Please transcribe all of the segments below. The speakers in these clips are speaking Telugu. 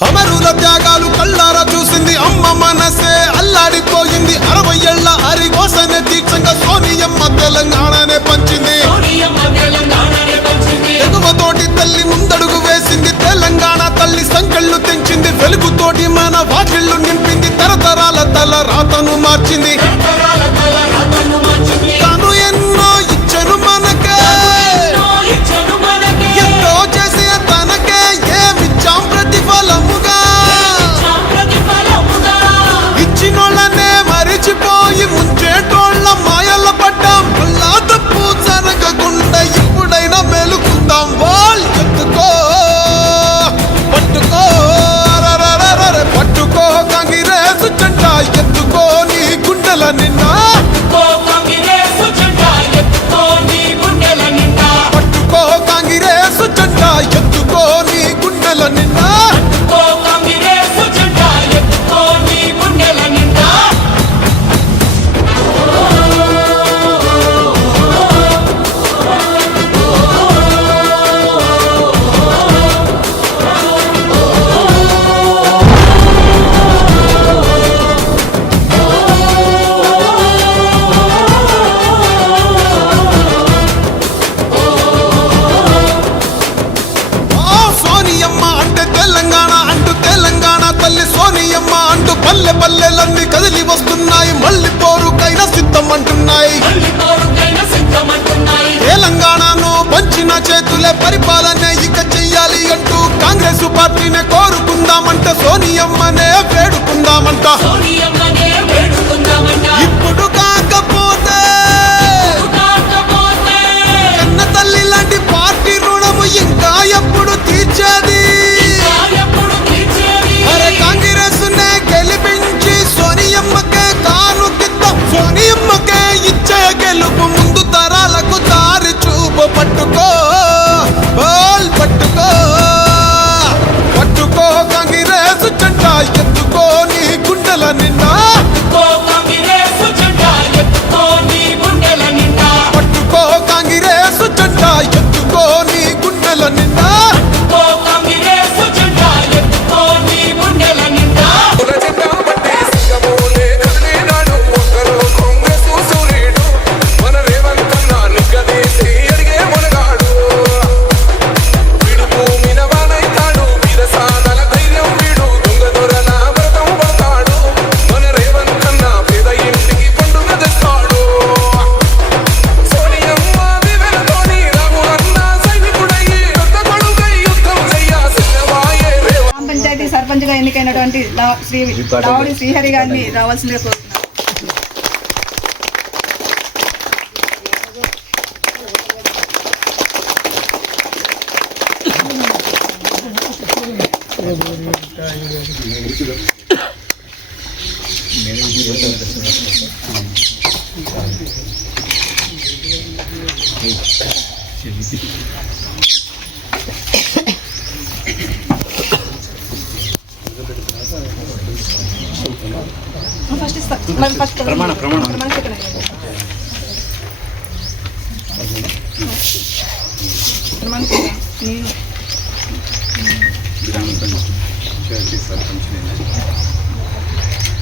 అమరుల త్యాగాలు కళ్ళారా చూసింది అమ్మ మనసే అల్లాడిపోయింది 60 ఏళ్ల హరికోసనే దీక్షంగా సోనియమ్మ తెలంగాణనే పంచింది ఎగువతోటి తల్లి ముందడుగు వేసింది తెలంగాణ తల్లి సంకళ్ళు తెంచింది వెలుగుతోటి మన వాకిళ్ళు నింపింది తరతరాల తల రాతను మార్చింది తను ఎన్నో ఇచ్చను మనకే ఎంతో చేసి తనకే ఏమిచ్చాం ప్రతిఫలముగా ఇచ్చినోళ్ళనే మరిచిపోయి ముంచేటోళ్ళ మాయల పడ్డాం అల్లా తప్పు జరగకుండా ఇప్పుడైనా మేలుకుందాం వాల్ ఎత్తుకో పట్టుకో పట్టుకో కాంగ్రెస్ జెండా ఎత్తుకో నీ గుండెల నిండా పట్టుకో కాంగ్రెస్ జెండా ఎత్తుకో నీ గుండెల నిండా సోనియమ్మ అంటూ పల్లె పల్లెలన్నీ కదిలి వస్తున్నాయి మళ్ళీ పోరుకైనా సిద్ధం అంటున్నాయి తెలంగాణను పంచిన చేతులే పరిపాలనే ఇక చెయ్యాలి అంటూ కాంగ్రెస్ పార్టీనే కోరుకుందామంట సోనియమ్మనే వేడుకుందామంట ఇప్పుడు కాకపోతే కన్న తల్లి లాంటి పార్టీ రుణము ఇంకా ఎప్పుడు తీర్చేది కాంగ్రెస్ నే గెలిపించి సోనియమ్మకే కానుకిద్దాం సోనియమ్మకే ఇచ్చే గెలుపు ముందు తరాలకు దారి చూపు పట్టుకో పట్టుకో పట్టుకో కాంగ్రెస్ జెండా ఎత్తుకో నీ గుండెల నిండా పట్టుకో కాంగ్రెస్ జెండా ఎత్తుకో నీ గుండెల నిండా సర్పంచ్గా ఎన్నికైనటువంటి లావుడి శ్రీహరి గారిని రావాల్సిందిగా కోరుతున్నాను.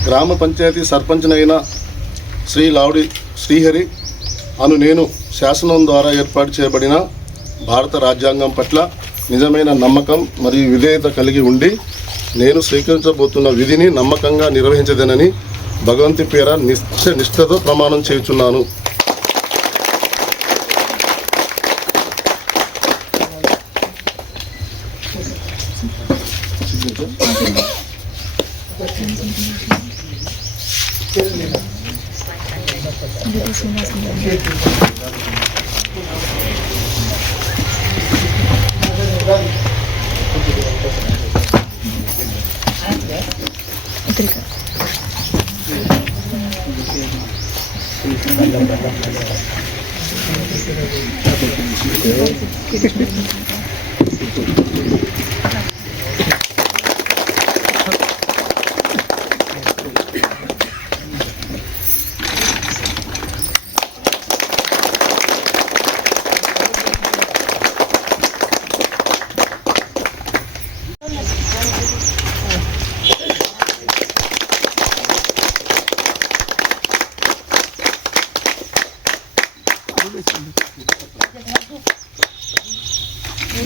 గ్రామ పంచాయతీ సర్పంచ్నైన శ్రీ లావుడి శ్రీహరి అను నేను శాసనం ద్వారా ఏర్పాటు చేయబడిన భారత రాజ్యాంగం పట్ల నిజమైన నమ్మకం మరియు విధేయత కలిగి ఉండి నేను స్వీకరించబోతున్న విధిని నమ్మకంగా నిర్వహించదనని భగవంతి పేర నిష్ఠతో ప్రమాణం చేయుచున్నాను.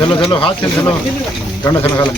चलो चलो हाथ चलो चलो डंडा चलो खाला